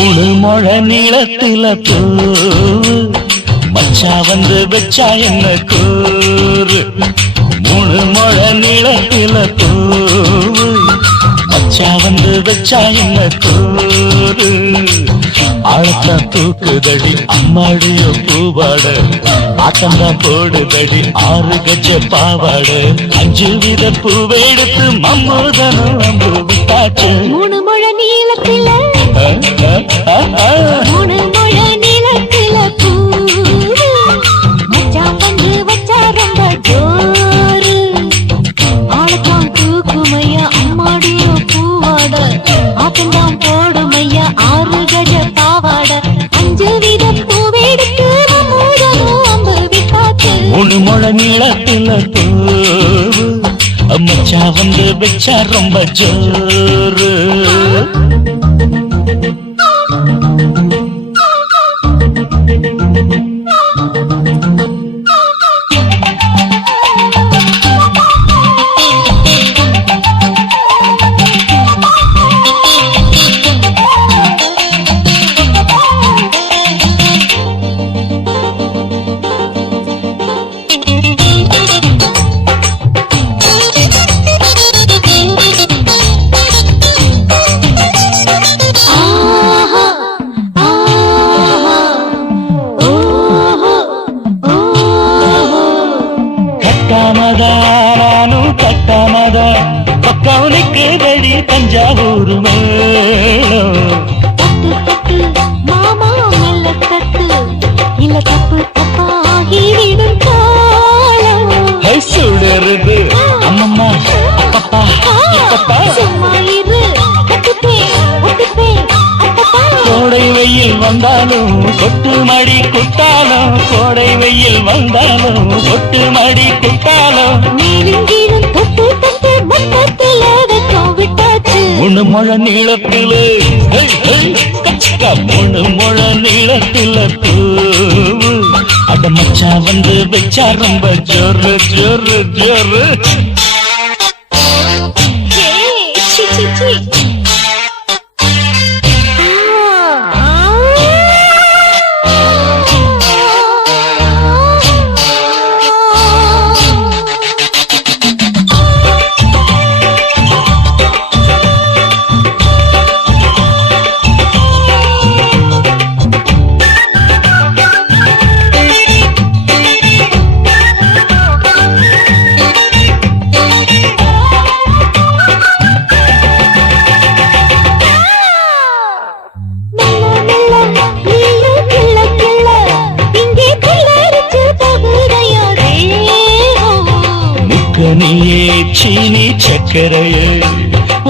மூணு முழ நீளத்தில பூவு மச்சா வந்து வச்சா என்ன கூறு. மூணு முழ நீளத்தில பூவு மச்சா வந்து வச்சா என்ன கூறு. ஆழத்தான் தூக்குதடி அம்மாடிய பூவாட, ஆட்டம்தான் போடுதடி 6 கஜ பாவாட. 5 வித பூவெடுத்து மம்மூதனும் அம்பு விட்டாச்சு. மூணு முழ நீளத்தில மூணு முழ நீளத்தில பூவு மச்சான் வந்து வச்சா ரொம்ப ஜோரு. ஆளத்தான் தூக்குமையா அம்மாடிய பூவாட, ஆட்டம்தான் போடுமையா 6 கஜ பாவாட. 5 வித பூவெடுத்து மம்மூதனும் அம்பு விட்டாச்சு. மூணு முழ நீளத்தில பூவு மச்சா வந்து வச்சா ரொம்ப ஜோரு. கட்டாமதானும் கட்டாமதா பக்கம் நிற்குதடி தஞ்சாவூர் மேளம். தட்டு தட்டு மாமா மெல்ல தட்டு, இல்ல தப்பு தப்பாகி விடும் காலம். சுடருது அம்மம்மா அப்பப்பா இப்பப்பா. சும்மா இரு கட்டுப்பேன் ஒட்டுப்பேன் அப்பப்பா. கோடை வெயில் வந்தாலும் கொட்டு மடி குட்டாலும், கோடை வெயில் வந்தாலும் கொட்டு மடி குட்டாலும். மேலும் கீழும் தொட்டு தொட்டு மொத்தத்தில் வெக்கம் விட்டாச்சு. மூணு முழ நீளத்தில மூணு முழ நீளத்தில பூவு அட மச்சா வந்து வச்சா ரொம்ப ஜோரு ஜோரு ஜோரு. ஏய், சி, சி, சி. நீயே சீனி சக்கரையே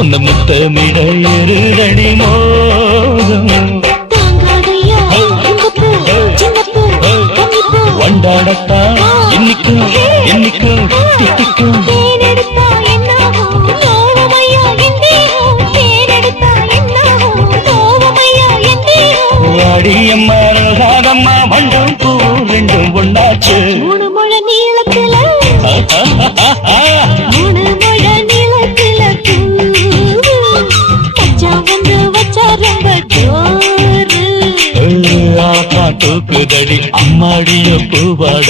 உன்ன முத்தமிட எருதடி மோகம். வண்டாடத்தான் என்னைக்கும் என்னைக்கும் திட்டிக்கும். வாடியம்மா ரோகாதம்மா மண்டும் பூ ரெண்டும் ஒண்ணாச்சு. மூணு முழ நீளத்தில மூணு முழ நீளத்தில பூவு மச்சா வந்து வச்சா ரொம்ப ஜோரு. ஆத்தா தூக்குதடி அம்மாடிய பூவாட,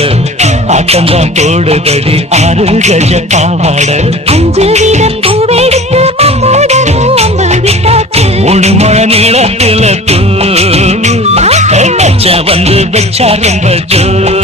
ஆட்டம்தான் போடுதடி 6 கஜ பாவாட. 5 வித பூவெடுத்து மம்மூதனும் அம்பு விட்டாச்சு. மூணு முழ நீளத்தில பூவு மச்சா வந்து வச்சா ரொம்ப ஜோரு.